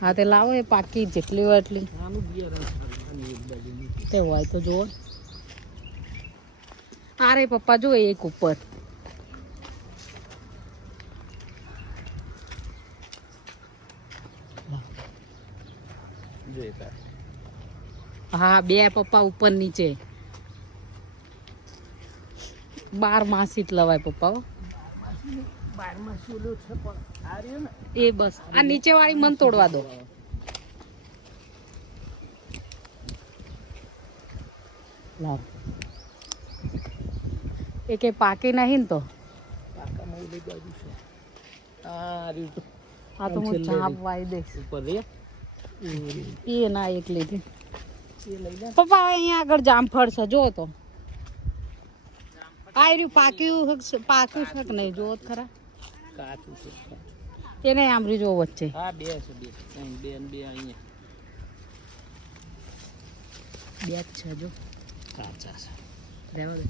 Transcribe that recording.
હા તે લાવો એ પાકી જેટલી હોય એટલી તે હોય તો જુઓ. અરે પપ્પા જો એક ઉપર હા બે પપ્પા ઉપર નીચે 12 માસી જ લવાય પપ્પા. એ બસ આ નીચે વાળી મન તોડવા દો. લાવ એ કે પાકી નહીં ને તો આ તો હું ઝાપ વાઈ દઈશ એ ના એક લીધી. પપ્પા અહીંયા આગળ જામફળ છે જો તો આ રહ્યું પાક્યું છે કે નહીં જોવો ખરા. એને આંબરી જો વચ્ચે બે જ છે જો કાચા છે. રહેવા દે.